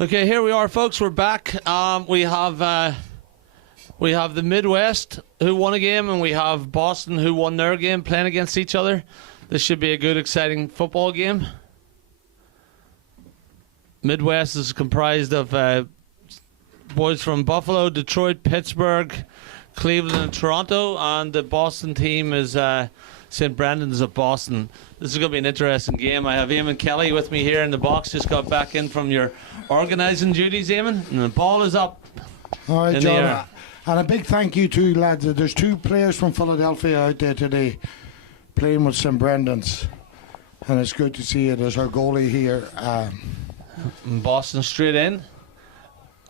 Okay, here we are, folks. We're back. We have the Midwest who won a game, and we have Boston who won their game playing against each other. This should be a good, exciting football game. Midwest is comprised of boys from Buffalo, Detroit, Pittsburgh, Cleveland, and Toronto, and the Boston team is St. Brendan's of Boston. This is going to be an interesting game. I have Eamon Kelly with me here in the box. Just got back in from your organising duties, Eamon, and the ball is up. All right, in John. the air. And a big thank you to lads. There's two players from Philadelphia out there today playing with St. Brendan's, and it's good to see it. There's our goalie here. Boston straight in,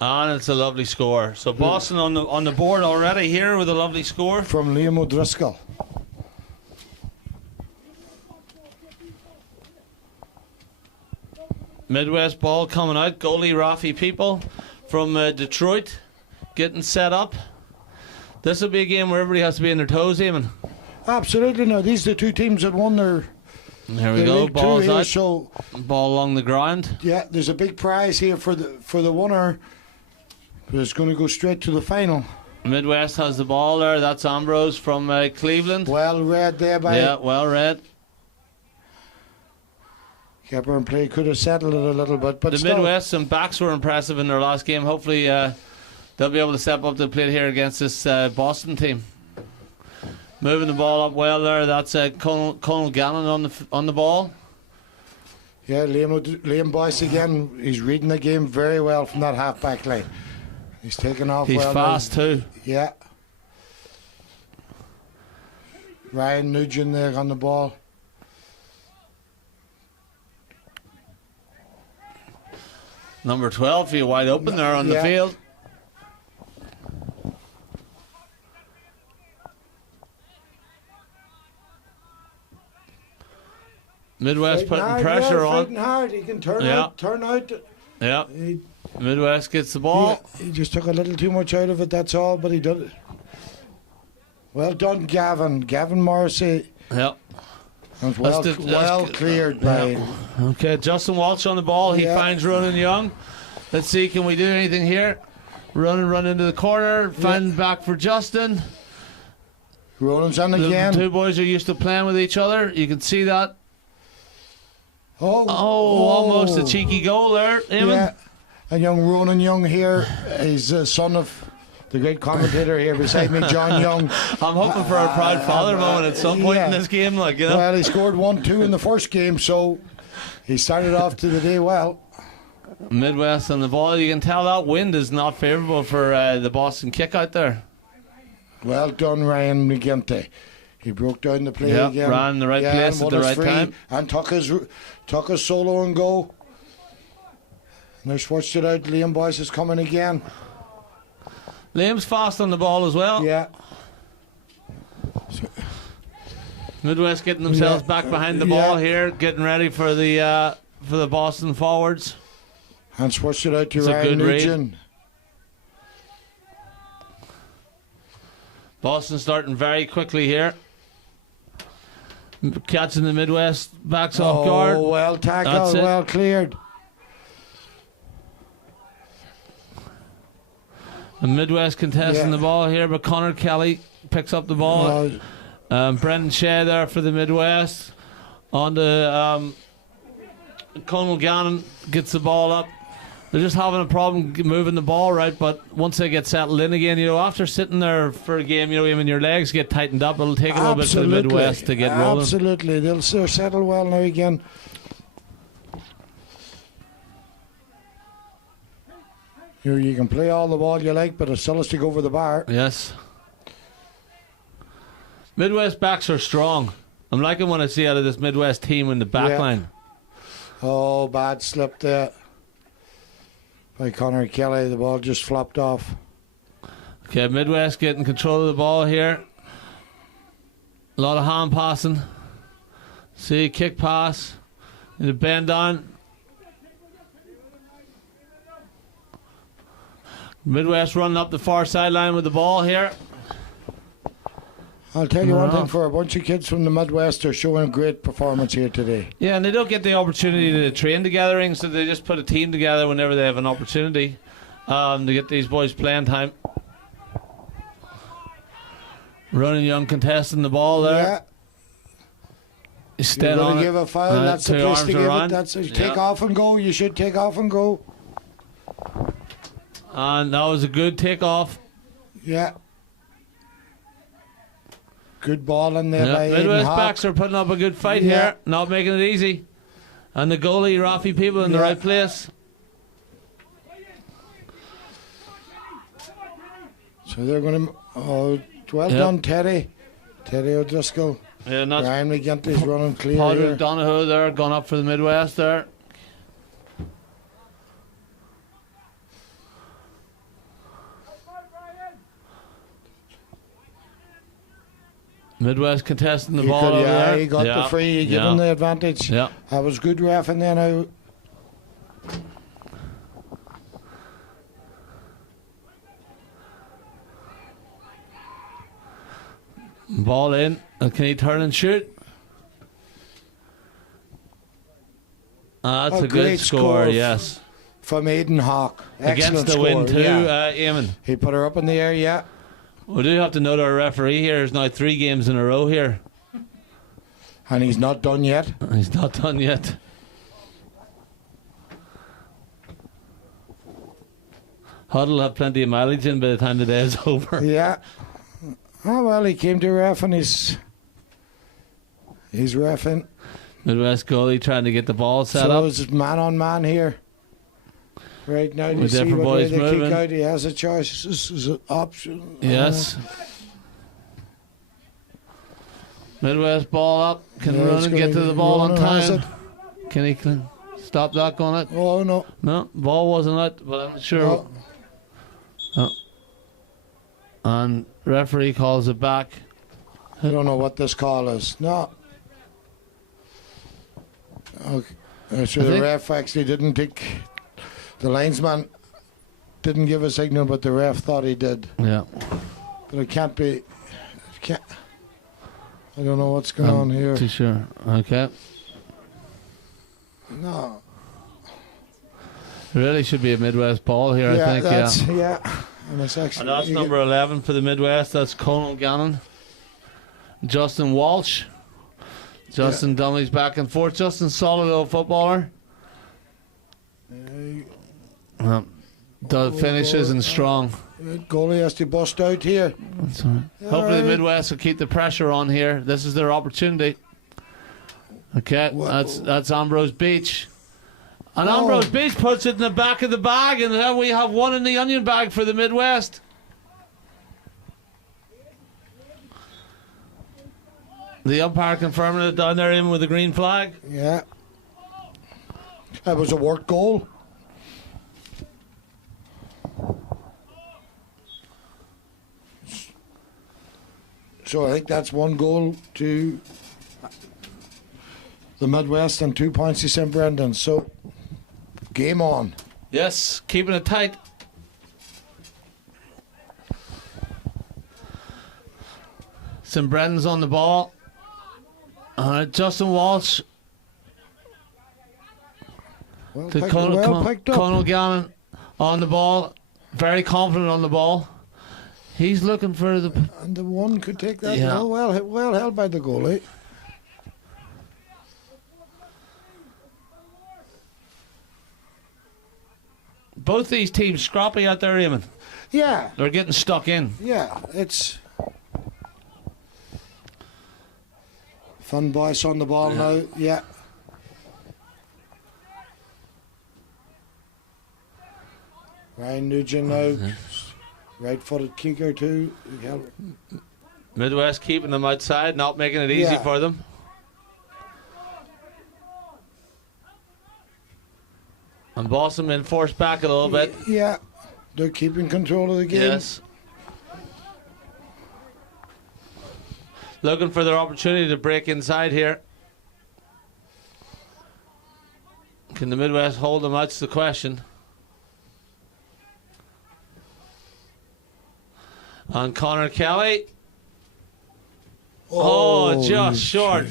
and it's a lovely score. So Boston on the board already here with a lovely score from Liam O'Driscoll. Midwest ball coming out. Goalie Rafi People from Detroit getting set up. This will be a game where everybody has to be on their toes, Eamon. Absolutely. Now these are the two teams that won their. Here we go. Ball's here, out. so ball along the ground. Yeah, there's a big prize here for the winner. But it's going to go straight to the final. Midwest has the ball there. That's Ambrose from Cleveland. Well read there by. Yeah, well read. Keeper and play could have settled it a little bit, but the still. Midwest and backs were impressive in their last game. Hopefully, they'll be able to step up to the plate here against this Boston team. Moving the ball up well there. That's Conal Gannon on the ball. Yeah, Liam Boyce again. He's reading the game very well from that half-back line. He's taking off. He's well fast now. too. Yeah. Ryan Nugent there on the ball. Number 12, you wide open there on the field. Midwest putting pressure on. Hard. He can turn out. Yeah. Midwest gets the ball. He just took a little too much out of it, that's all, but he did it. Well done, Gavin. Gavin Morrissey. Yep. Well cleared by. Okay, Justin Walsh on the ball. He finds Ronan Young. Let's see, can we do anything here? Run into the corner. Find back for Justin. Ronan's on again. The two boys are used to playing with each other. You can see that. Almost a cheeky goal there, Eamon. Yeah. And young Ronan Young here is the son of the great commentator here beside me, John Young. I'm hoping for a proud father moment at some point in this game. Well, he scored 1-2 in the first game, so he started off to the day well. Midwest on the ball. You can tell that wind is not favourable for the Boston kick out there. Well done, Ryan McGinty. He broke down the play again. Ran in the right place at the right time. And took his solo and go. And they switched it out. Liam Boyce is coming again. Liam's fast on the ball as well. Yeah. Midwest getting themselves back behind the ball here, getting ready for the Boston forwards. And switched it out to Ryan Nugent. Boston starting very quickly here. Catching the Midwest backs off guard. Well tackled, well cleared. The Midwest contesting the ball here, but Connor Kelly picks up the ball. Brendan Shea there for the Midwest. On to Conal Gannon gets the ball up. They're just having a problem moving the ball right, but once they get settled in again, after sitting there for a game, when your legs get tightened up, it'll take a little bit for the Midwest to get rolling. Absolutely, they'll settle well now again. You can play all the ball you like, but it still has to go over the bar. Yes. Midwest backs are strong. I'm liking what I see out of this Midwest team in the back line. Oh, bad slip there by Connor Kelly. The ball just flopped off. Okay, Midwest getting control of the ball here. A lot of hand passing. See, kick pass. And a bend on. Midwest running up the far sideline with the ball here. I'll tell you one thing, for a bunch of kids from the Midwest, they're showing a great performance here today. Yeah, and they don't get the opportunity to train together, so they just put a team together whenever they have an opportunity to get these boys playing time. Running young contesting the ball there. Yeah. You're going to give a foul. That's the place to give around. it. That's take off and go. You should take off and go. And that was a good takeoff. Yeah. Good ball in there by Midwest Aidan backs are putting up a good fight here, not making it easy. And the goalie, Rafi People, in the right place. So they're going to... Oh, well done, Terry. Terry O'Driscoll. Yeah, not Ryan McGinty's running clear Padraig here. Donoghue there, gone up for the Midwest there. Midwest contesting the ball over there. He got the free. He gave him the advantage. Yeah. That was good ref in there now. Ball in. And can he turn and shoot? That's a good score, yes. From Aidan Hawk. Against the wind too, Eamon. He put her up in the air, yeah. We do have to note our referee here is now 3 games in a row here. And he's not done yet. He's not done yet. Huddle will have plenty of mileage in by the time the day is over. Yeah. Oh, well, he came to ref and he's reffing. Midwest goalie trying to get the ball set up. So it's man on man here. Right now, you With see different what way boys they moving. kick out. He has a choice. This is an option. Yes. Midwest ball up. Can run and get to the ball on time. Can he stop that going out? Oh, no. No, ball wasn't out, but I'm sure. No. Oh. And referee calls it back. I don't know what this call is. No. Okay. So the ref actually didn't take... The linesman didn't give a signal, but the ref thought he did. Yeah. But it can't be... I don't know what's going on here. Too sure. Okay. No. There really should be a Midwest ball here, I think. Yeah. And that's number 11 for the Midwest. That's Conal Gannon. Justin Walsh. Justin dummies back and forth. Justin, solid little footballer. Does finishes and strong. Goalie has to bust out here. That's all right. Hopefully the Midwest will keep the pressure on here. This is their opportunity. Okay, that's Ambrose Beach. And Ambrose Beach puts it in the back of the bag, and now we have one in the onion bag for the Midwest. The umpire confirming it down there, in with the green flag. Yeah. That was a work goal. So I think that's 1 goal to the Midwest and 2 points to St. Brendan. So, game on. Yes, keeping it tight. St. Brendan's on the ball. Justin Walsh. Conal Gannon on the ball. Very confident on the ball. He's looking for the... And the one could take that. Yeah. Well held by the goalie. Both these teams scrappy out there, Eamon. Yeah. They're getting stuck in. Yeah, it's... Fun Boyce on the ball now. Yeah. Ryan Nugent now. Right-footed kicker too. Midwest keeping them outside, not making it easy for them. And Boston been forced back a little bit. Yeah, they're keeping control of the game. Yes. Looking for their opportunity to break inside here. Can the Midwest hold them? That's the question. And Connor Kelly Oh, just short.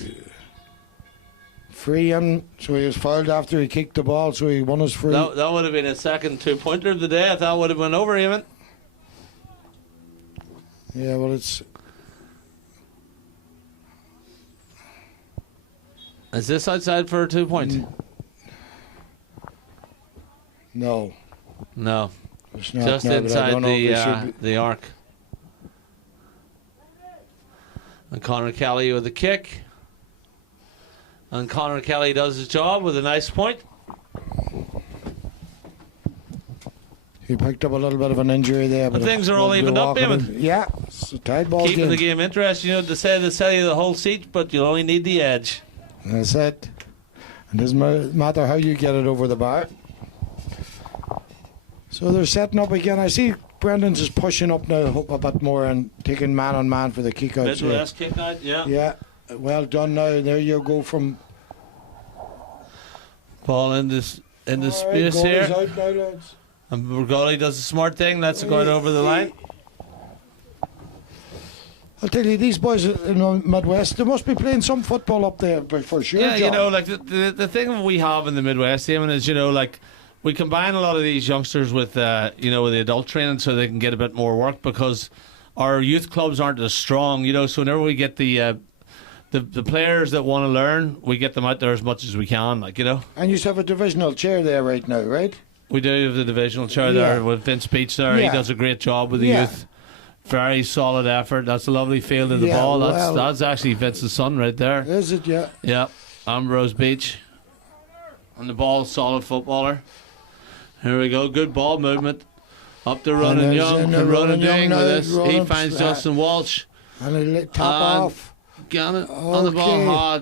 Free in, so he was fouled after he kicked the ball, so he won his free. That would have been his second 2-pointer of the day. I thought would have went over even. Yeah, well, it's... Is this outside for a 2-point? No. No. It's not, Just no, inside the arc. And Conor Kelly with a kick. And Conor Kelly does his job with a nice point. He picked up a little bit of an injury there. But things are all evened up, Eamon. Yeah, it's a tight ball Keeping game. the game interesting. You know, they sell you the whole seat, but you only need the edge. That's it. It doesn't matter how you get it over the bar. So they're setting up again. I see Brendan's is pushing up now a bit more and taking man on man for the kick out. Midwest kick out, yeah. Yeah, well done now. There you go from... Ball in the space goalie's here. out now, lads. And Burgoli does a smart thing. Lets it go out over the line. I'll tell you, these boys in Midwest, they must be playing some football up there, but for sure. Yeah, John. you know, like the thing we have in the Midwest, Eamon, is, you know, like we combine a lot of these youngsters with, you know, with the adult training so they can get a bit more work because our youth clubs aren't as strong, you know. So whenever we get the players that want to learn, we get them out there as much as we can, like, you know. And you have a divisional chair there right now, right? We do have the divisional chair there with Vince Beach there. Yeah. He does a great job with the youth. Very solid effort. That's a lovely field of the ball. That's actually Vince's son right there. Is it? Yeah. Yeah. Ambrose Beach. And the ball, solid footballer. Here we go. Good ball movement. Up to Ronan Young. And Ronan Young with this. He finds Justin Walsh. And he top off. Gannon on the ball.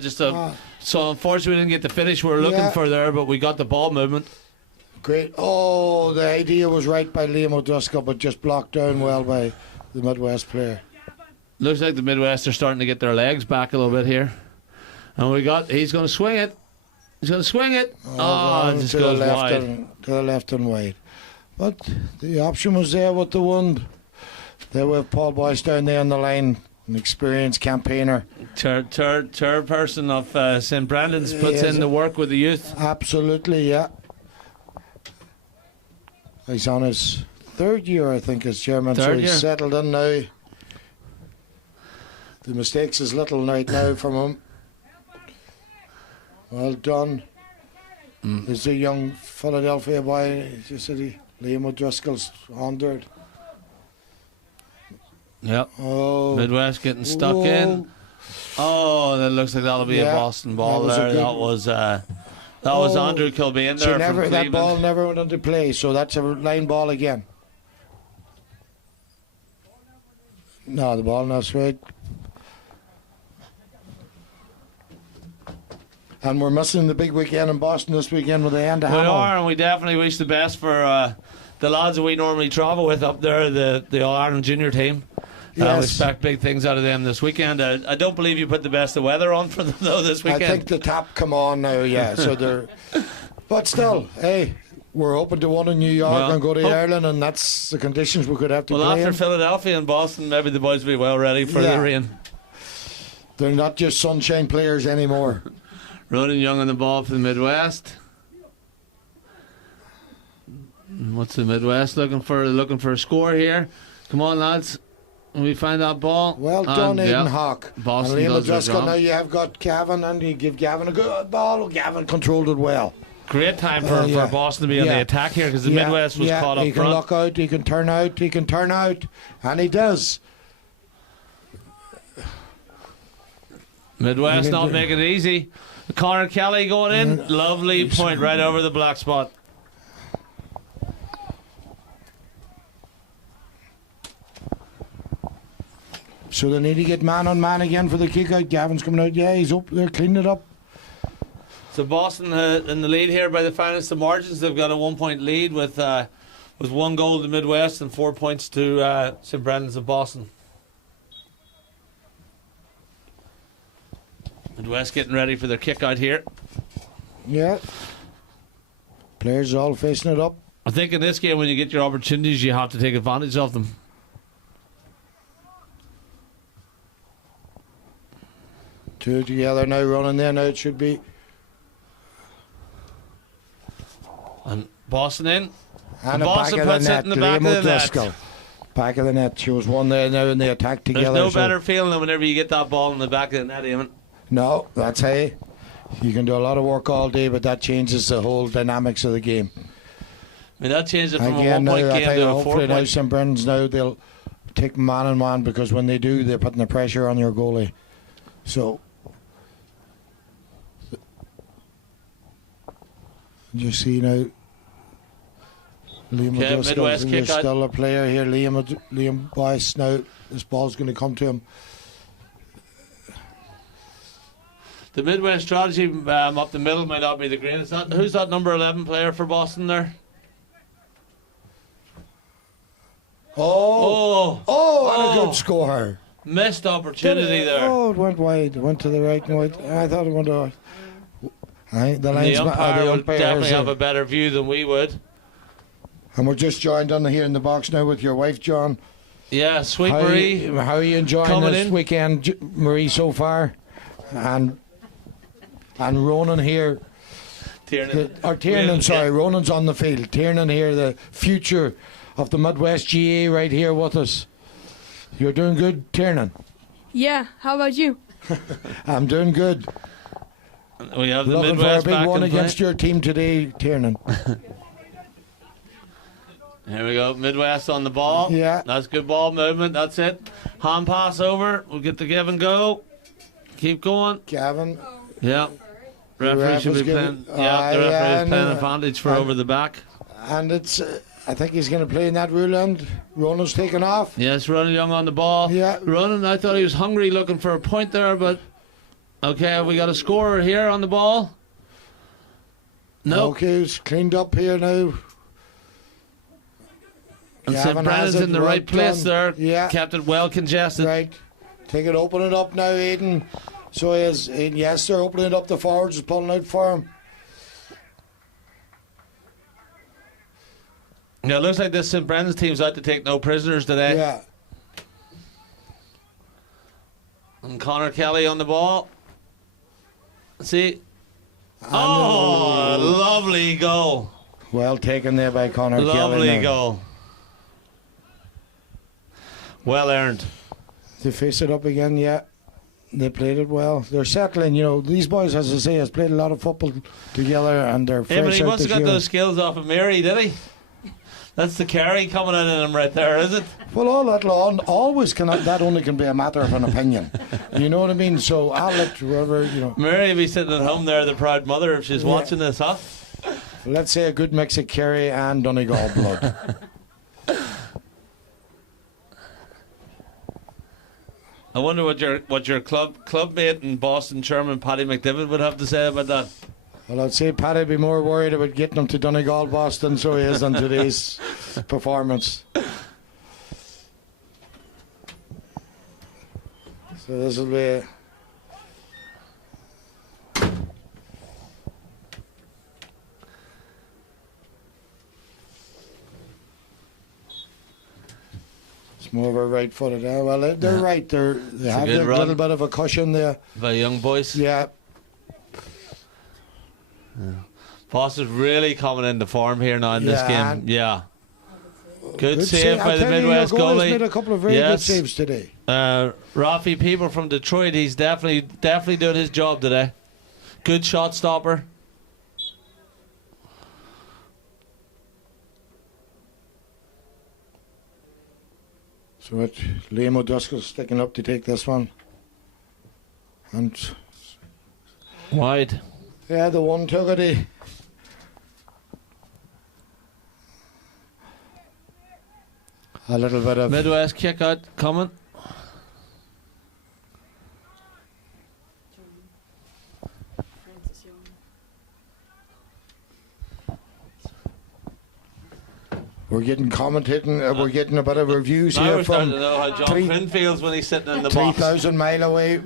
So unfortunately we didn't get the finish we were looking for there, but we got the ball movement. Great. Oh, the idea was right by Liam O'Driscoll, but just blocked down well by the Midwest player. Looks like the Midwest are starting to get their legs back a little bit here. And he's going to swing it. He's going to swing it. It just goes wide. To the left and wide. But the option was there with the one. There with Paul Boyce down there on the line, an experienced campaigner. Chairperson of St. Brendan's puts in the work with the youth. Absolutely, yeah. He's on his third year, I think, as chairman, so he's settled in now. The mistakes is little right now from him. Well done. There's a young Philadelphia boy, you said Liam O'Driscoll's under it. Yep. Oh. Midwest getting stuck in. Oh, that looks like that'll be a Boston ball there. That was Andrew Kilbane there. That ball never went into play, so that's a line ball again. No, the ball not straight. And we're missing the big weekend in Boston this weekend with the end of Hamilton. We are, and we definitely wish the best for the lads that we normally travel with up there, the All-Ireland junior team. We expect big things out of them this weekend. I don't believe you put the best of weather on for them, though, this weekend. I think the tap come on now, yeah. So they're, but still, hey, we're hoping to win in New York and go to Ireland, and that's the conditions we could have to play after in. Philadelphia and Boston, maybe the boys will be well ready for the rain. They're not just sunshine players anymore. Ronan Young on the ball for the Midwest. What's the Midwest looking for? They're looking for a score here. Come on, lads. We find that ball. Well done, Aidan Hawk. Boston and Liam does O'Driscoll. Now you have got Gavin, and you give Gavin a good ball. Gavin controlled it well. Great time for Boston to be on the attack here because the Midwest was caught up front. He can look out, he can turn out, and he does. Midwest not making it easy. Conor Kelly going in. Lovely point right over the black spot. So they need to get man on man again for the kick out. Gavin's coming out. Yeah, he's up there cleaning it up. So Boston in the lead here by the finest of margins. They've got a 1 point lead with 1 goal to Midwest and 4 points to St. Brendan's of Boston. Midwest getting ready for their kick out here. Yeah. Players all facing it up. I think in this game when you get your opportunities you have to take advantage of them. Two together now, running there now. It should be. And Boston in. And Boston puts it in the back of the net. Back of the net. She was one there now in the attack together. There's no better feeling than whenever you get that ball in the back of the net, Eamon. No, that's how. You can do a lot of work all day, but that changes the whole dynamics of the game. I mean, that changes it from again, a 1 point game to a 4 hopefully now point. St. Brendan's now they'll take man on man, because when they do, they're putting the pressure on your goalie. So you see now, Liam Midwest O'Driscoll is still a player here. Liam Boyce now. This ball's going to come to him. The Midwest strategy up the middle might not be the greatest. Who's that number 11 player for Boston there? What a good score. Missed opportunity there. Oh, it went wide. It went to the right and wide. I thought it went to... The umpire would definitely have a better view than we would. And we're just joined on here in the box now with your wife, John. Yeah, sweet Marie. How are you enjoying this weekend, Marie, so far? And Ronan here. Tiernan, Ronan's on the field. Tiernan here, the future of the Midwest GA right here with us. You're doing good, Tiernan? Yeah, how about you? I'm doing good. We have the Looking Midwest for a big back one in against play. your team today, Tiernan. Here we go, Midwest on the ball. Yeah. That's good ball movement, that's it. Hand pass over, we'll get the give and go. Keep going. Gavin. Yeah. Referee should be playing. The referee is playing advantage for over the back. And it's, I think he's going to play in that rule end. Ronan's taken off. Yes, Ronan Young on the ball. Yeah. Ronan, I thought he was hungry looking for a point there, but okay, we got a scorer here on the ball. No. Okay, it's cleaned up here now. And St. Brennan's in the right place there. Yeah. Kept it well congested. Right. Take it, open it up now, Aidan. So he is. Yes, they're opening it up. The forwards is pulling out for him. Yeah, it looks like this St. Brennan's team's out to take no prisoners today. Yeah. And Connor Kelly on the ball. See. Lovely goal. Well taken there by Connor Kelly. Lovely goal. Well earned. They face it up again, yeah. They played it well. They're settling, these boys, as I say, has played a lot of football together, and they're fresh But he out must have this got year. those skills off of Mary, did he? That's the carry coming in him right there, is it? Well, always that only can be a matter of an opinion. You know what I mean? So I'll let whoever, Mary will be sitting at home there, the proud mother, if she's watching this, huh? Let's say a good mix of Kerry and Donegal blood. I wonder what your clubmate in Boston, Chairman Paddy McDivitt, would have to say about that. Well, I'd say Paddy would be more worried about getting him to Donegal, Boston, so he is on today's performance. So this will be... It's more of a right-footed. Well, they're right. They have a little bit of a cushion there. By young boys. Yeah. Foster's really coming into form here now in this game. Yeah. Good save by the I'll tell Midwest you, your goalie's goalie. made a couple of very good saves today. Rafi People from Detroit, he's definitely doing his job today. Good shot stopper. So Liam O'Driscoll sticking up to take this one. And wide. Yeah, the one took it. A little bit of Midwest kick out coming. We're getting commentating. We're getting a bit of reviews now here we're from starting to know how John Quinn feels when he's sitting in the box. 3,000 mile away.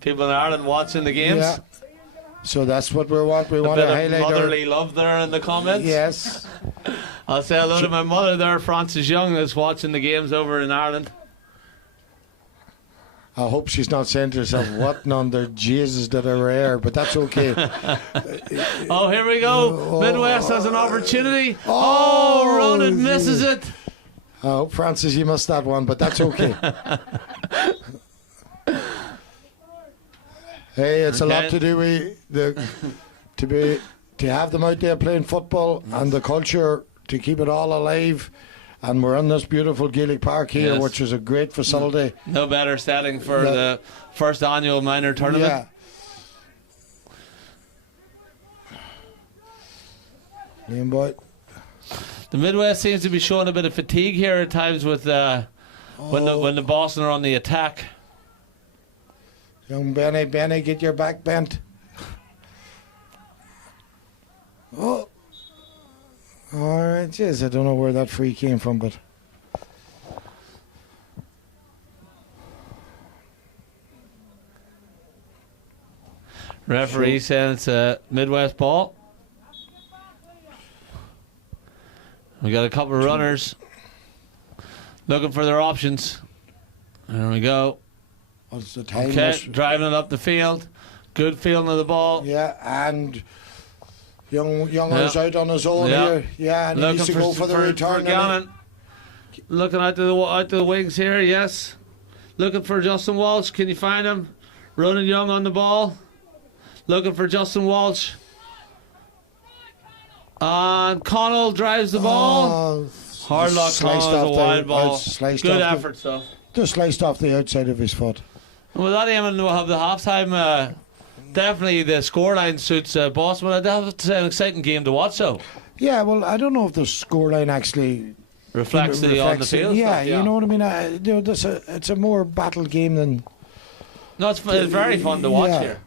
People in Ireland watching the games. Yeah. So that's what we want. We want to highlight motherly love there in the comments. Yes. I'll say hello to my mother there, Frances Young, that's watching the games over in Ireland. I hope she's not saying to herself, what under Jesus did I wear? But that's okay. Oh, here we go. Midwest has an opportunity. Oh, Ronan misses it. I hope, Francis, you missed that one, but that's okay. Hey, it's a lot to do with to have them out there playing football and the culture to keep it all alive. And we're in this beautiful Gaelic Park here, which is a great facility. No better setting for the first annual minor tournament. Yeah. Liam Boyd. The Midwest seems to be showing a bit of fatigue here at times with when the Boston are on the attack. Young Benny, get your back bent. Oh. All right, jeez, I don't know where that free came from, but... Referee saying it's a Midwest ball. We got a couple of runners looking for their options. There we go. What's the time? Okay, driving it up the field. Good feeling of the ball. Yeah, and Younger's out on his own here. Yeah, and he needs to go for the return. Looking out to the wings here, yes. Looking for Justin Walsh. Can you find him? Ronan Young on the ball. Looking for Justin Walsh. And Connell drives the ball. Hard luck, Connell, a wide ball. Good effort, so. Just sliced off the outside of his foot. Well, that aiming to have the halftime, definitely the scoreline suits Boston. But that's an exciting game to watch, so. Yeah, well, I don't know if the scoreline actually reflects on the field. Yeah, you know what I mean. It's a more battle game than. No, it's very fun to watch here.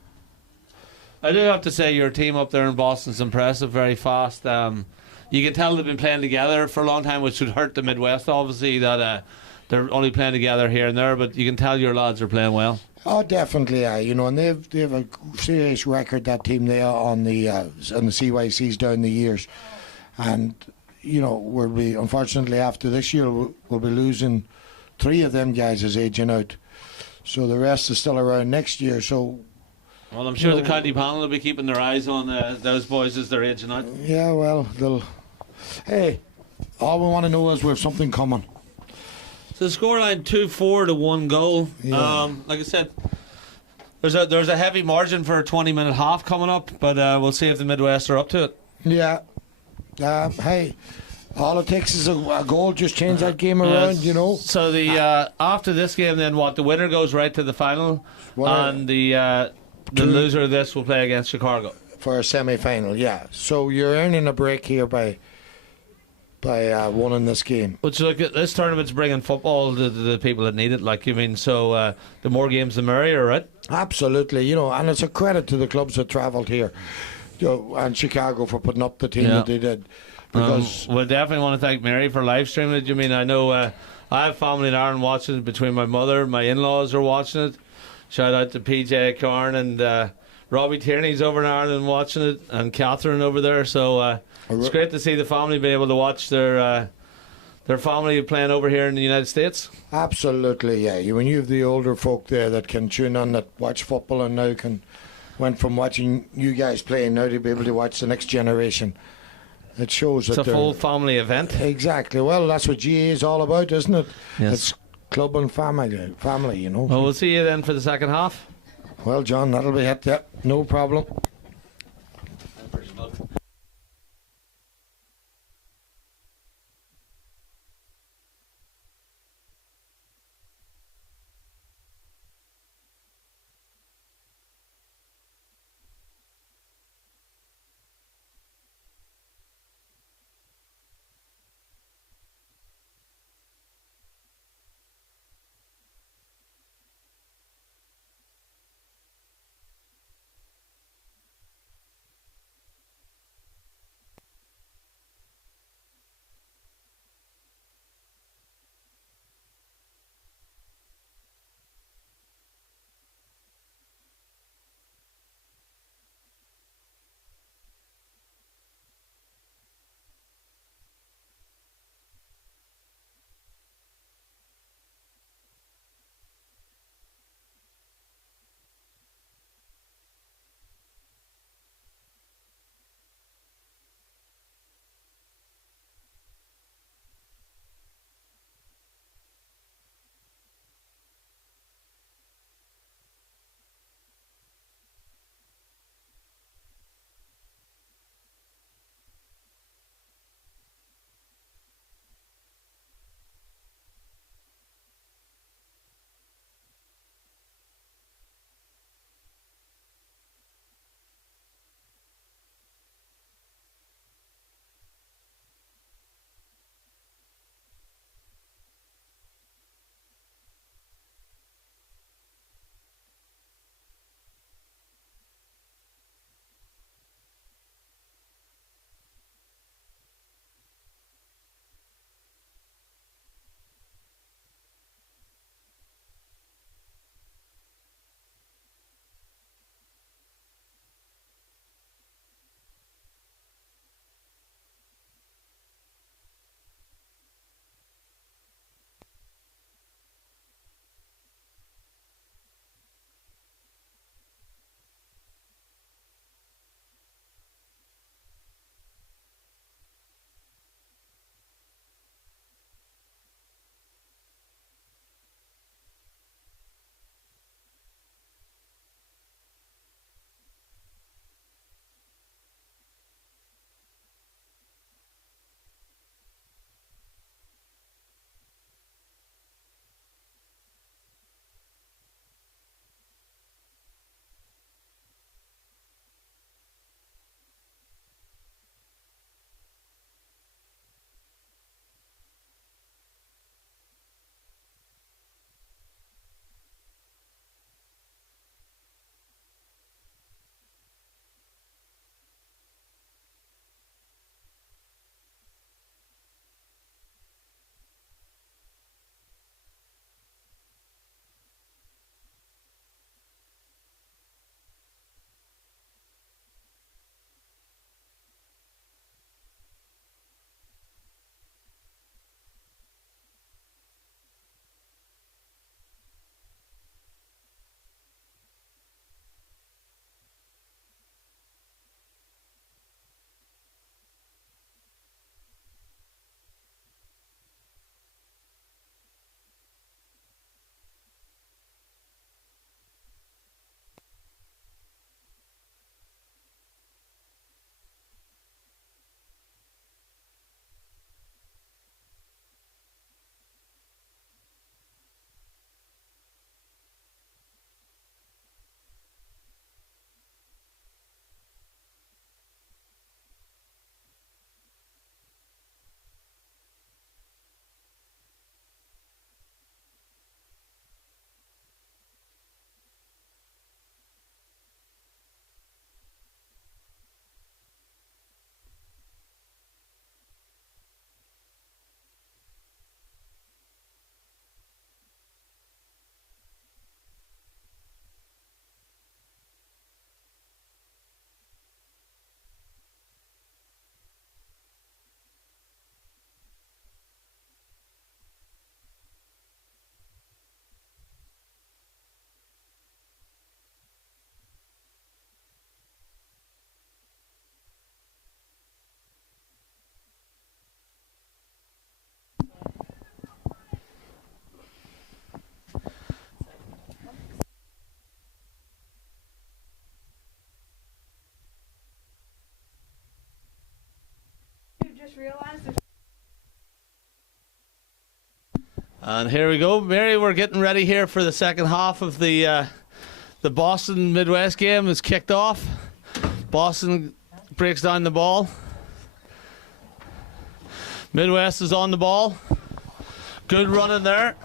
I do have to say your team up there in Boston's impressive, very fast. You can tell they've been playing together for a long time, which would hurt the Midwest, obviously, that they're only playing together here and there, but you can tell your lads are playing well. Oh, definitely, and they have a serious record, that team there on the CYCs down the years, and we'll be, unfortunately, after this year we'll be losing 3 of them guys as aging out, so the rest is still around next year. So, well, I'm sure the county panel will be keeping their eyes on those boys as they're aging out. Yeah, well, hey, all we want to know is we have something coming. So the scoreline 2-4 to 1 goal. Yeah. Like I said, there's a heavy margin for a 20-minute half coming up, but we'll see if the Midwest are up to it. Yeah. Hey, all it takes is a goal, just change that game around, So the after this game, then the winner goes right to the final, and the loser of this will play against Chicago for a semi-final. Yeah. So you're earning a break here by winning this game. But look, this tournament's bringing football to the people that need it. So the more games, the merrier, right? Absolutely. And it's a credit to the clubs that travelled here, and Chicago for putting up the team that they did. Because we definitely want to thank Mary for live streaming it. I know I have family in Ireland watching it. Between my mother, my in-laws are watching it. Shout out to PJ Carn and Robbie Tierney's over in Ireland watching it, and Catherine over there. So it's great to see the family be able to watch their family playing over here in the United States. Absolutely, yeah. When you have the older folk there that can tune in, that watch football, and now went from watching you guys playing now to be able to watch the next generation. It shows it's that a full family event. Exactly. Well, that's what GA is all about, isn't it? Yes. It's club and family, Well, we'll see you then for the second half. Well, John, that'll be it. Yeah, no problem. just realised. And here we go, Mary. We're getting ready here for the second half of the Boston Midwest game. Is kicked off. Boston breaks down the ball. Midwest is on the ball. Good running there.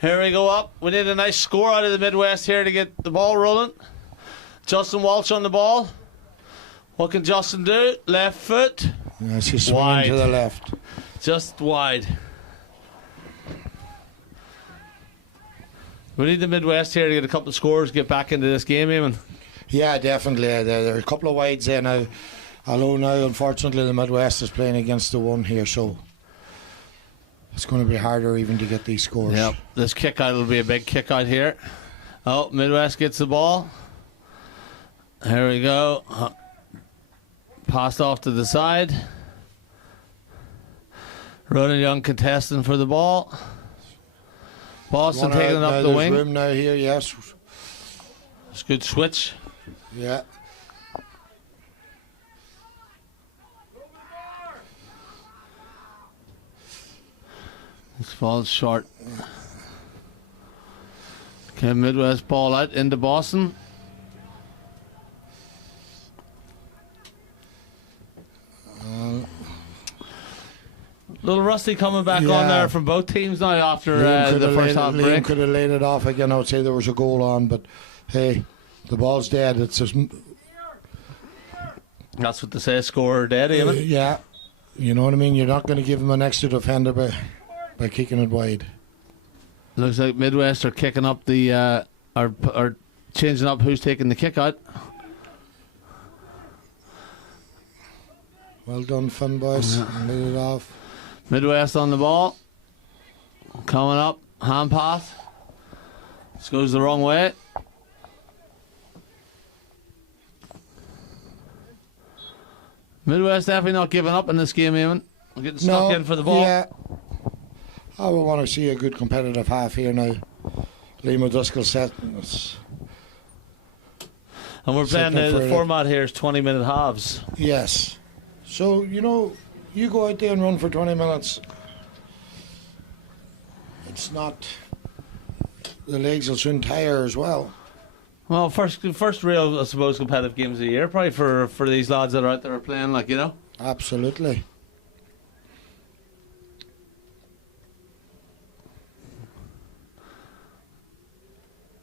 Here we go up. We need a nice score out of the Midwest here to get the ball rolling. Justin Walsh on the ball. What can Justin do? Left foot. Yeah, she's swinging to the left. Just wide. We need the Midwest here to get a couple of scores, get back into this game, Eamon. Yeah, definitely. There are a couple of wides there now. Although now, unfortunately, the Midwest is playing against the one here, so it's going to be harder even to get these scores. Yep, this kick out will be a big kick out here. Oh, Midwest gets the ball. Here we go. Passed off to the side. Ronan Young contesting for the ball. Boston taking it up the wing. Room now here, yes. It's a good switch. Yeah. This falls short. Okay, Midwest ball out into Boston. Little rusty coming back on there from both teams now after the first half break. Liam could have laid it off again. I would say there was a goal on, but hey, the ball's dead. It's just, that's what they say, score dead, Eamon. yeah, you know what I mean. You're not going to give him an extra defender by kicking it wide. Looks like Midwest are kicking up the are changing up who's taking the kick out. Well done, fun boys. Laid it off. Midwest on the ball. Coming up. Hand pass. This goes the wrong way. Midwest definitely not giving up in this game, Eamon. We're getting stuck in for the ball. Yeah. I would want to see a good competitive half here now. Liam O'Driscoll set. And we're playing the format here is 20-minute halves. Yes. So, you know, you go out there and run for 20 minutes. It's not... The legs will soon tire as well. Well, first real, I suppose, competitive games of the year, probably for these lads that are out there playing, like, you know? Absolutely.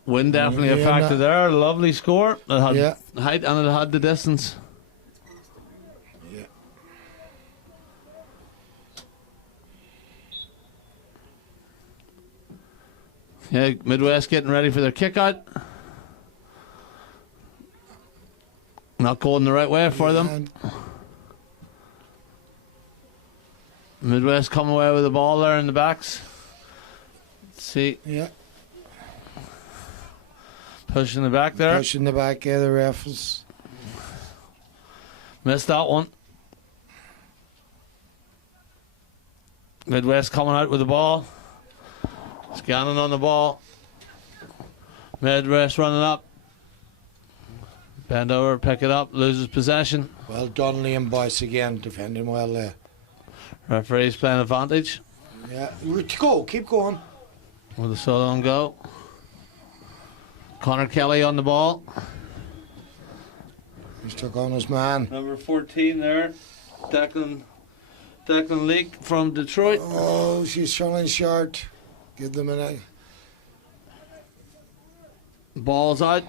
Wind definitely a factor there. Lovely score. It had height and it had the distance. Yeah. Yeah, Midwest getting ready for their kick out. Not going the right way for them. Midwest coming away with the ball there in the backs. Let's see. Yeah. Pushing the back there. Pushing the back, the ref is... Missed that one. Midwest coming out with the ball. Scanning on the ball. Midwest running up. Bend over, pick it up, loses possession. Well done, Liam Boyce again, defending well there. Referee's playing advantage. Yeah, go, keep going. With a solo on go. Connor Kelly on the ball. He's took on his man. Number 14 there. Declan Leake from Detroit. Oh, she's falling short. Give them an egg. Ball's out.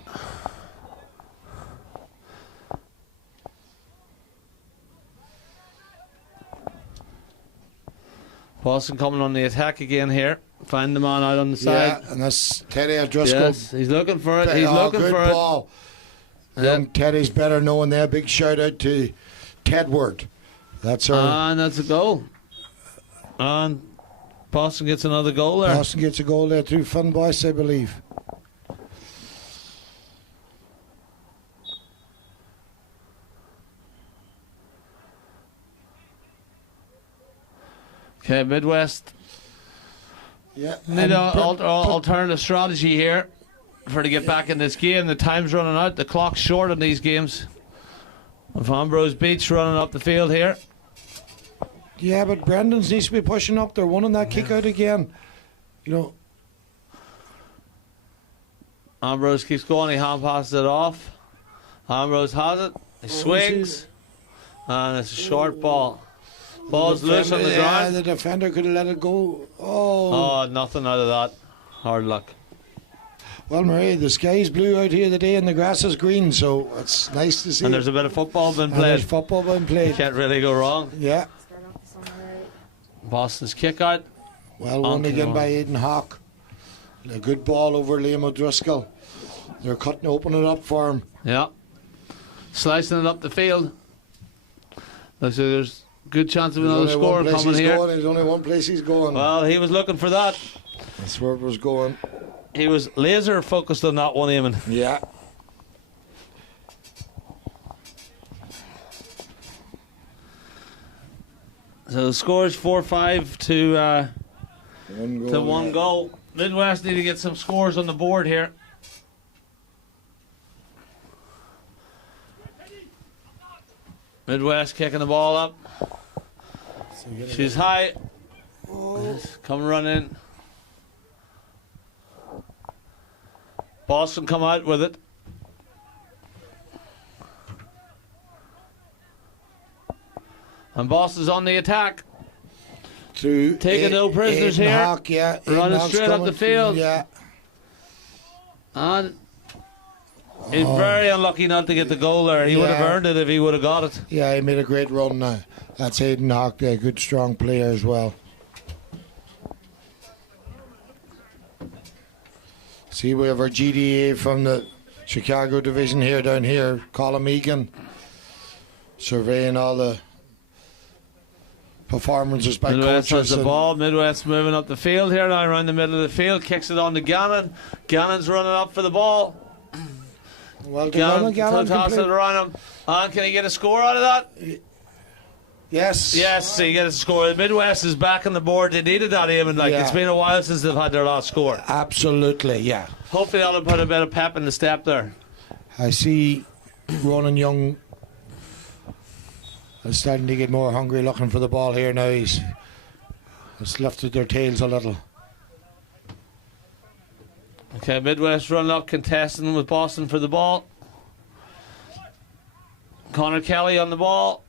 Boston coming on the attack again here. Find the man out on the side. Yeah, and that's Teddy O'Driscoll. Yes, he's looking for it. He's looking good for ball. it. Young Teddy's better known there. Big shout out to Tedward. That's our. And that's a goal. And Boston gets another goal there. Boston gets a goal there through Fun Boyce, I believe. Okay, Midwest. Yeah. Need an alternative strategy here to get back in this game. The time's running out. The clock's short in these games. Van Bros Beach running up the field here. Yeah, but Brendan's needs to be pushing up. They're winning that kick out again. You know. Ambrose keeps going. He hand passes it off. Ambrose has it. He swings. And it's a short ball. Ball's loose on the ground. The defender could have let it go. Oh, nothing out of that. Hard luck. Well, Murray, the sky's blue out here today and the grass is green, so it's nice to see. And there's a bit of football being And played. there's football being played. You can't really go wrong. Yeah. Boston's kick out. Well won again by Aidan Hawke. A good ball over Liam O'Driscoll. They're opening it up for him. Yeah. Slicing it up the field. Looks like there's good chance of another score coming here. There's only one place he's going. Well, he was looking for that. That's where it was going. He was laser focused on that one, Eamon. Yeah. So the score is 4-5 to one yeah. goal. Midwest need to get some scores on the board here. Midwest kicking the ball up. She's high. Come running. Boston come out with it. And Boston's on the attack. Taking no prisoners here. Hawke, yeah. Running straight up the field. Yeah. And he's very unlucky not to get the goal there. He would have earned it if he would have got it. Yeah, he made a great run now. That's Aidan Hawke, a good strong player as well. See, we have our GDA from the Chicago division here, down here, Colin Egan, surveying all the performances by Midwest coaches. has the ball. Midwest moving up the field here now, around the middle of the field. Kicks it on to Gannon. Gannon's running up for the ball. Well done, Gannon tosses it around him. And can he get a score out of that? Yes. Yes, he gets a score. The Midwest is back on the board. They needed that, Eamon. It's been a while since they've had their last score. Absolutely, yeah. Hopefully that'll put a bit of pep in the step there. I see Ronan Young is starting to get more hungry, looking for the ball here now. He's lifted their tails a little. Okay, Midwest run up, contesting with Boston for the ball. Connor Kelly on the ball.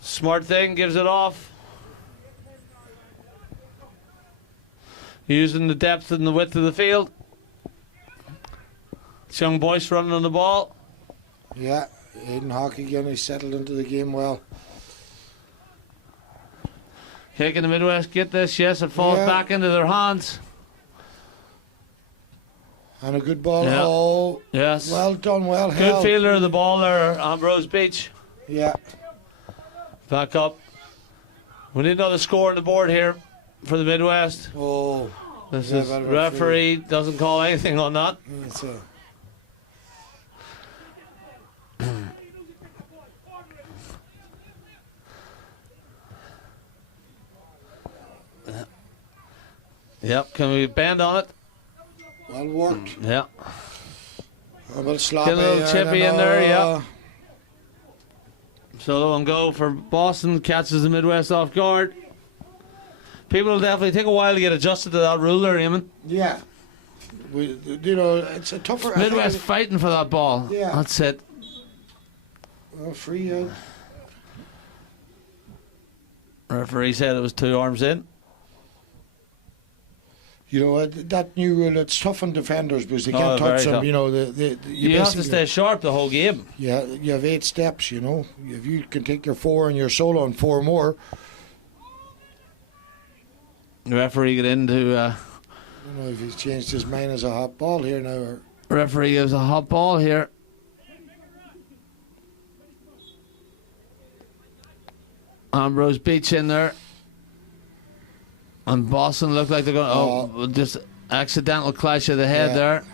Smart thing, gives it off. Using the depth and the width of the field. It's young Boyce running on the ball. Yeah, Aidan Hawke again. He's settled into the game well. Kicking the Midwest, get this, yes, it falls back into their hands. And a good ball. Yeah. Oh, yes. Well done, well Good held. fielder of the ball there, Ambrose Beach. Yeah. Back up. We need another score on the board here for the Midwest. Oh. This is referee doesn't call anything on that. It's a Yep, can we bend on it? well worked. Yeah. A bit sloppy. Get a little chippy in there, yeah. So on go for Boston, catches the Midwest off guard. People will definitely take a while to get adjusted to that rule there, Eamon. Yeah. It's a tougher. Midwest fighting for that ball. Yeah. That's it. Well, free out. Referee said it was 2 arms in. You know, that new rule, it's tough on defenders because they can't very touch them. tough. You know, You have to stay sharp the whole game. Yeah, you have 8 steps, you know. If you can take your 4 and your solo and 4 more. The referee get into... I don't know if he's changed his mind as a hot ball here now. Or referee gives a hot ball here. Ambrose Beach in there. And Boston look like they're going just accidental clash of the head there.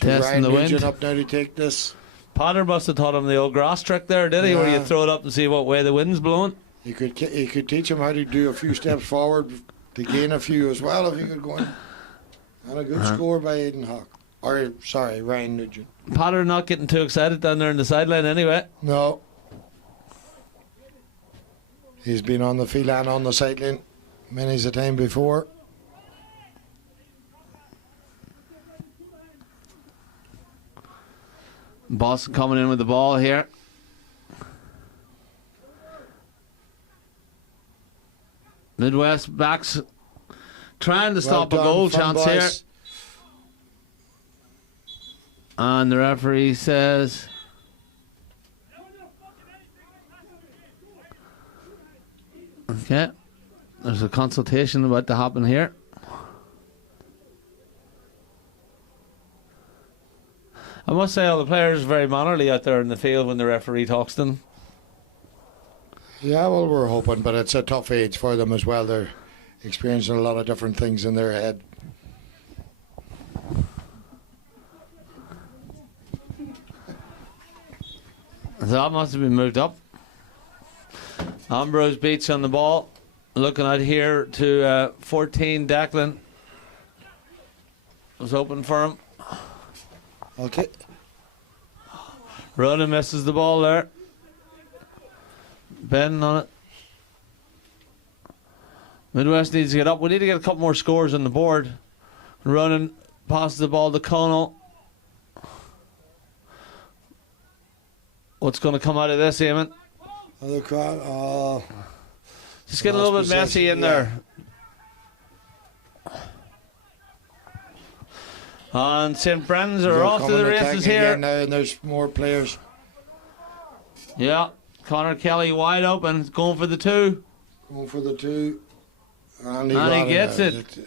Testing Ryan the wind. Nugent up now to take this. Potter must have taught him the old grass trick there, did he? Where you throw it up and see what way the wind's blowing. He could teach him how to do a few steps forward to gain a few as well if he could go in. And a good score by Aidan Hawke. Or, sorry, Ryan Nugent. Potter not getting too excited down there in the sideline anyway. No. He's been on the field and on the sideline many's a time before. Boston coming in with the ball here. Midwest backs trying to stop a goal chance here. And the referee says okay, there's a consultation about to happen here. I must say all the players are very mannerly out there in the field when the referee talks to them. Yeah, well, we're hoping, but it's a tough age for them as well. They're experiencing a lot of different things in their head. That must have been moved up. Ambrose Beach on the ball. Looking out here to 14, Declan. Was open for him. Okay. Ronan misses the ball there. Ben on it. Midwest needs to get up. We need to get a couple more scores on the board. Ronan passes the ball to Connell. What's going to come out of this, Eamon? Other crowd. Just getting a little bit messy in there. And St. Brendan's are off to the races here. Now, and there's more players. Yeah. Connor Kelly wide open, going for the 2. Going for the 2. And he gets it.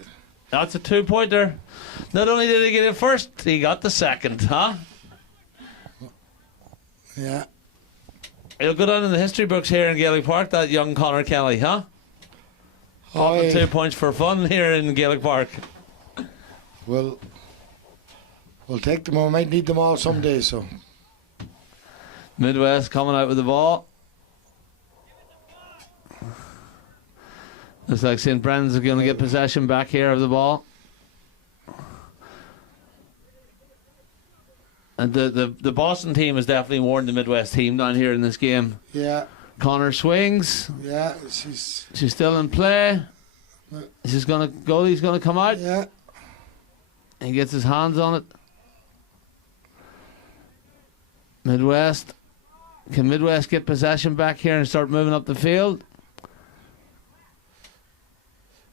That's a 2-pointer. Not only did he get it first, he got the second, huh? Yeah. He'll go down in the history books here in Gaelic Park, that young Connor Kelly, huh? Popping 2 points for fun here in Gaelic Park. We'll take them all. Might need them all someday, so. Midwest coming out with the ball. Looks like St. Brendan's are going to get possession back here of the ball. And the Boston team has definitely warned the Midwest team down here in this game. Yeah. Connor swings. Yeah, she's still in play. She's going to go. He's going to come out. Yeah. He gets his hands on it. Midwest. Can Midwest get possession back here and start moving up the field?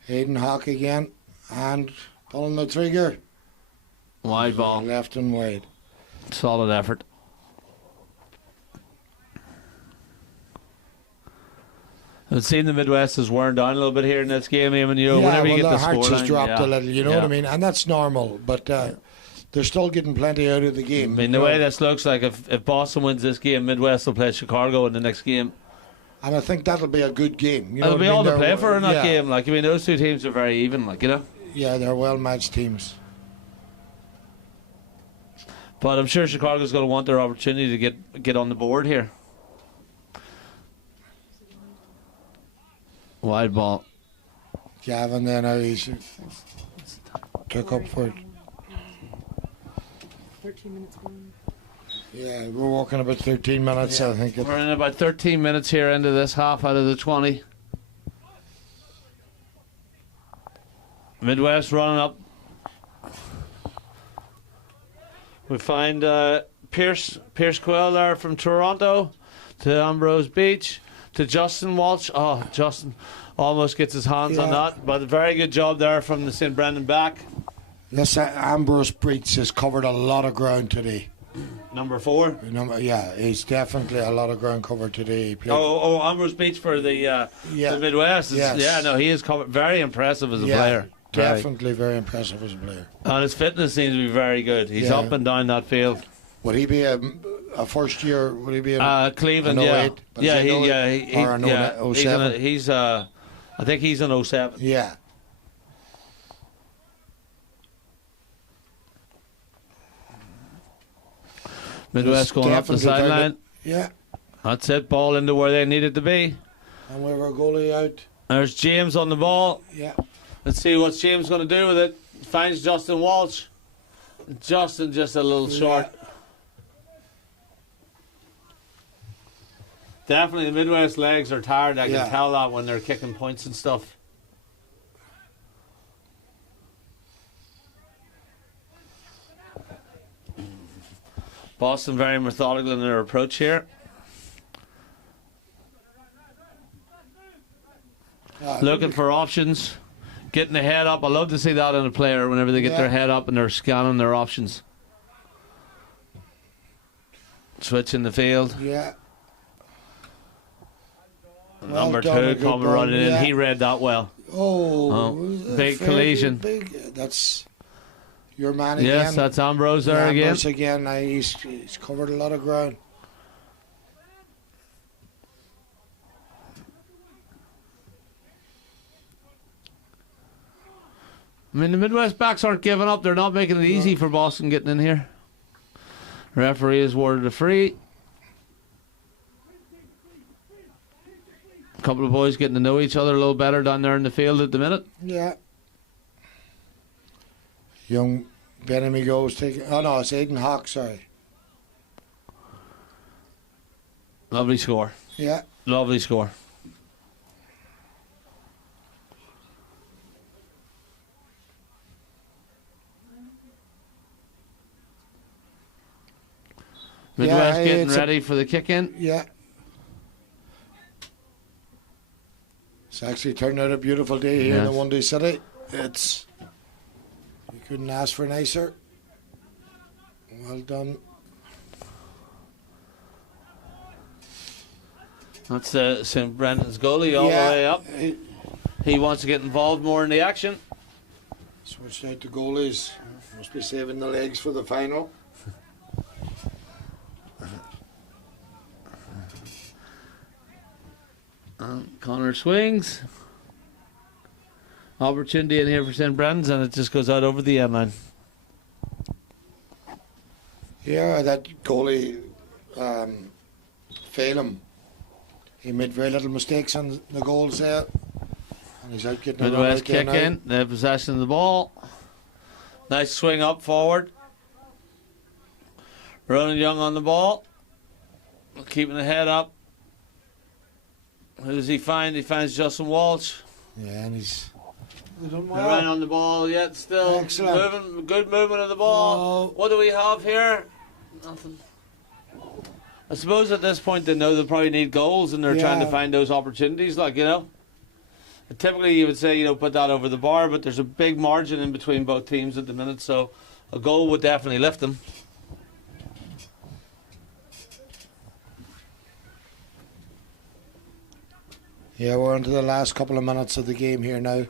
Hayden Hawk again. And pulling the trigger. Wide ball. Left and wide. Solid effort. I've seen the Midwest has worn down a little bit here in this game. I mean, you know, whenever you get the hearts score has dropped a little, you know what I mean? And that's normal, but they're still getting plenty out of the game. I mean, the way this looks like, if Boston wins this game, Midwest will play Chicago in the next game. And I think that'll be a good game. You know It'll be all to play for in that yeah. game. Like, I mean, those two teams are very even, like, you know? Yeah, they're well-matched teams. But I'm sure Chicago's going to want their opportunity to get on the board here. Wide ball. Gavin then he took up for it. 13 minutes gone. Yeah, we're walking about 13 minutes, I think. We're in about 13 minutes here into this half out of the 20. Midwest running up. We find Pierce Quill there from Toronto to Ambrose Beach to Justin Walsh. Oh, Justin almost gets his hands on that, but a very good job there from the St. Brendan back. Yes, Ambrose Beach has covered a lot of ground today. Number 4. Yeah, he's definitely a lot of ground covered today. Ambrose Beach for the Midwest. Yes. Yeah, no, he is covered. Very impressive as a player. Definitely very impressive as a player. And his fitness seems to be very good. He's up and down that field. Would he be a first year? Would he be in Cleveland? an 08? Or an 07? I think he's an 07. Yeah. Midwest going up the sideline. Yeah. That's it. Ball into where they needed to be. And we have our goalie out. There's James on the ball. Yeah. Let's see what James going to do with it. Finds Justin Walsh. Justin just a little short. Definitely the Midwest legs are tired. I can tell that when they're kicking points and stuff. Boston very methodical in their approach here. Looking for options. Getting the head up. I love to see that in a player whenever they get their head up and they're scanning their options. Switching the field. Yeah. Number 2 coming running in. He read that well. Oh, big collision. That's your man again. Yes, that's Ambrose there again. He's covered a lot of ground. I mean, the Midwest backs aren't giving up. They're not making it easy for Boston getting in here. Referee has awarded a free. A couple of boys getting to know each other a little better down there in the field at the minute. Yeah. Young Benemy goes taking. Oh no, it's Aidan Hawk. Sorry. Lovely score. Yeah. Lovely score. Midwest getting ready for the kick in. Yeah. It's actually turned out a beautiful day here in the One Day City. It's, you couldn't ask for nicer. Well done. That's St. Brendan's goalie all the way up. He wants to get involved more in the action. Switched out the goalies. Must be saving the legs for the final. Connor swings. Opportunity in here for St. Brendan's, and it just goes out over the end line. Yeah, that goalie, Phelan, he made very little mistakes on the goals there. And he's out getting Midwest kick in. They have possession of the ball. Nice swing up forward. Ronan Young on the ball. Keeping the head up. Who does he find? He finds Justin Walsh. Yeah, and he's done well. Right on the ball yet still. Excellent. Moving, good movement of the ball. What do we have here? Nothing. I suppose at this point they know they probably need goals and they're trying to find those opportunities, like, you know. Typically you would say, you know, put that over the bar, but there's a big margin in between both teams at the minute, so a goal would definitely lift them. Yeah, we're into the last couple of minutes of the game here now.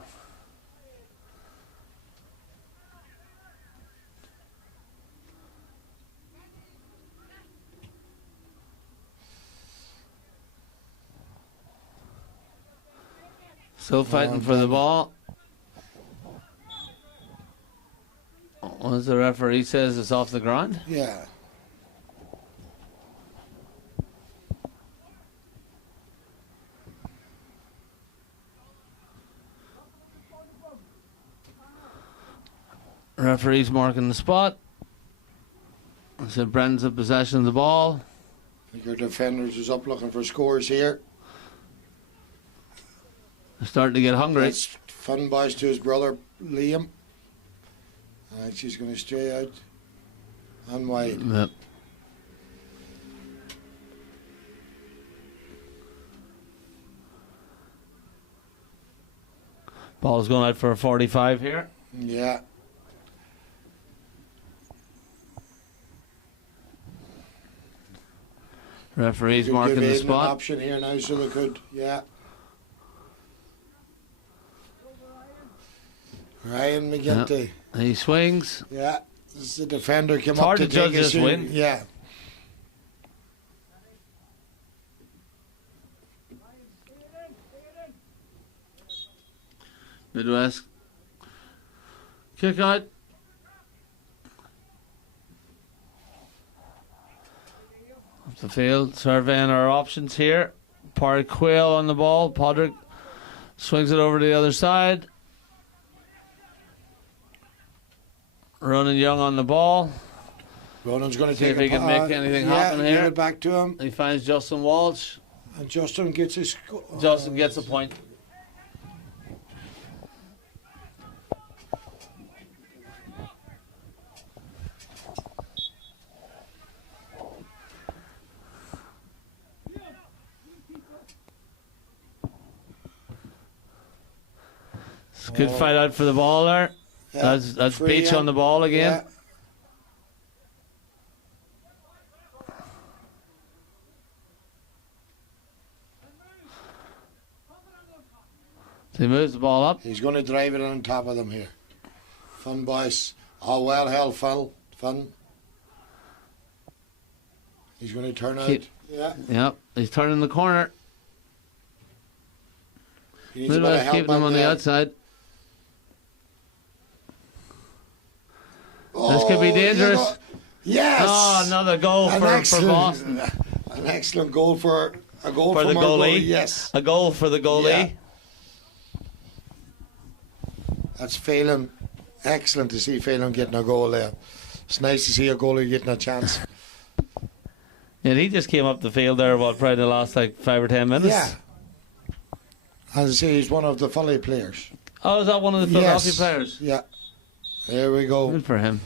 Still fighting for the ball. Once the referee says it's off the ground. Yeah. Referee's marking the spot. So Brendan's in possession of the ball. I think our defenders is up looking for scores here. They're starting to get hungry. That's fun boys to his brother Liam. She's going to stray out and wide. Yep. Ball's going out for a 45 here. Yeah. Referee's marking the spot. An option here now, so they could, Ryan McGinty. Yep. He swings. Yeah, this is the defender came it's up hard to judge take a this win. Yeah. Midwest. Kick out. Up the field, surveying our options here. Parry Quill on the ball. Podrick swings it over to the other side. Ronan Young on the ball. Ronan's going to See take if he can make anything happen give here. it back to him. He finds Justin Walsh. And Justin gets his... Justin gets a point. Good fight out for the ball there. Yeah, That's free Beach on the ball again. Yeah. So he moves the ball up. He's going to drive it on top of them here. Fun, boys. Oh, well held, Phil. Fun. He's going to turn out. Yeah. Yep, he's turning the corner. He needs a bit of Midwest help keeping him out on the there. outside. Oh, This could be dangerous. Yes. Oh, another goal for Boston. An excellent goal for a goal For from the our goalie. goalie. Yes. A goal for the goalie. Yeah. That's Phelan. Excellent to see Phelan getting a goal there. It's nice to see a goalie getting a chance. And he just came up the field there, probably the last 5 or 10 minutes? Yeah. As I say, he's one of the Foley players. Oh, is that one of the Philadelphia Yes. players? Yeah. There we go. Good for him.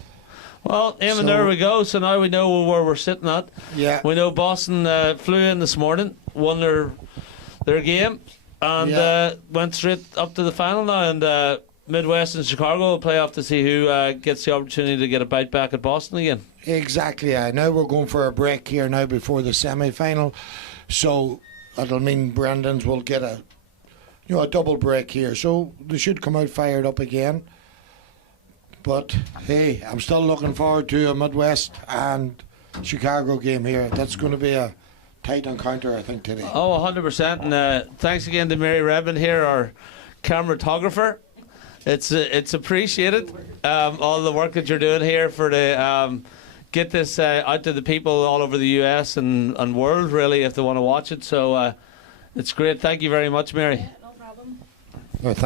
Well, Eamon, So- there we go. So now we know where we're sitting at. Yeah. We know Boston flew in this morning, won their game, and Yeah. went straight up to the final now. And Midwest and Chicago will play off to see who gets the opportunity to get a bite back at Boston again. Exactly. Yeah. Now we're going for a break here now before the semi-final. So that'll mean Brandon's will get a double break here. So they should come out fired up again. But hey, I'm still looking forward to a Midwest and Chicago game here. That's going to be a tight encounter, I think, today. Oh, 100%. And thanks again to Mary Redmond here, our cinematographer. It's appreciated, all the work that you're doing here for the get this out to the people all over the US and world, really, if they want to watch it. So it's great. Thank you very much, Mary. No problem. Well, thank